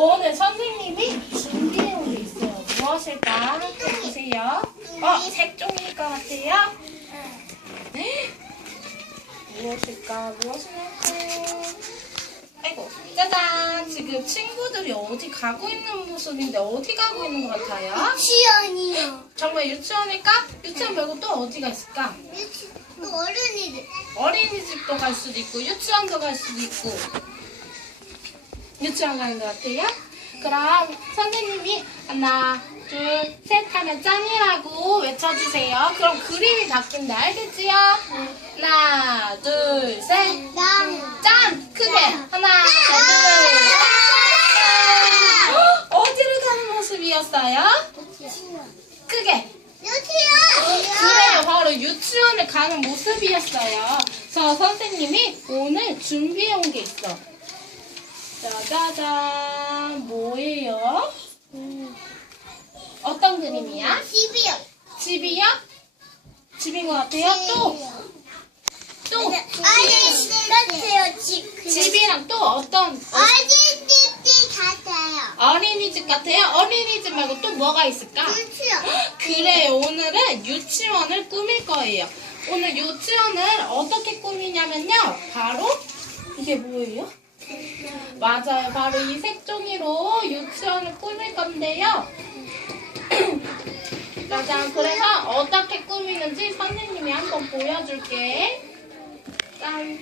오늘 선생님이 준비해 온 게 있어요. 무엇일까? 보세요. 어, 색종일 것 같아요. 네. 무엇일까? 무엇일까? 아이고, 짜잔! 지금 친구들이 어디 가고 있는 모습인데 어디 가고 있는 것 같아요? 시연이요. 정말 유치원일까? 유치원 말고 또 어디가 있을까? 또 어른이들. 어린이집도 갈 수도 있고 유치원도 갈 수도 있고 유치원 가는 것 같아요? 그럼 선생님이 하나 둘 셋 하면 짠이라고 외쳐주세요 그럼 그림이 바뀐다 알겠지요? 하나 둘셋 난. 짠! 크게 하나 둘 셋. 어디로 가는 모습이었어요? 크게 그래요 유치원. 바로 유치원에 가는 모습이었어요 그래서 선생님이 오늘 준비해 온 게 있어 짜자잔 뭐예요? 어떤 그림이야? 집이요. 집이요? 집인 것 같아요? 또? 또? 아저씨 같아요. 집. 집이랑 또 어떤 아저씨집 같아요. 어린이집 같아요? 어린이집 말고 또 뭐가 있을까? 유치원. 그래 오늘은 유치원을 꾸밀 거예요. 오늘 유치원을 어떻게 꾸미냐면요. 바로 이게 뭐예요? 맞아요. 바로 이 색종이로 유치원을 꾸밀 건데요. 짜잔. 그래서 어떻게 꾸미는지 선생님이 한번 보여줄게. 짠.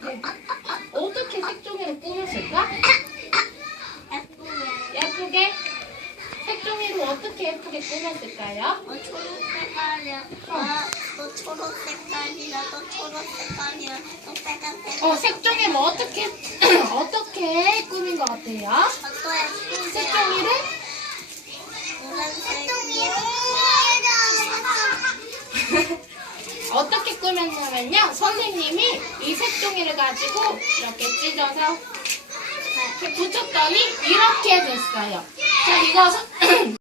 네. 어떻게 색종이로 꾸몄을까? 예쁘게? 색종이로 어떻게 예쁘게 꾸몄을까요? 어, 초록색깔이야. 아, 또 초록색 깔이야. 또 초록색깔이야. 또 빨간색. 어, 색종이 뭐 어떻게, 어떻게 꾸민 것 같아요? 색종이. 색종이를? 어떻게 꾸몄냐면요. 선생님이 이 색종이를 가지고 이렇게 찢어서 이렇게 붙였더니 이렇게 됐어요. 자, 이거 선-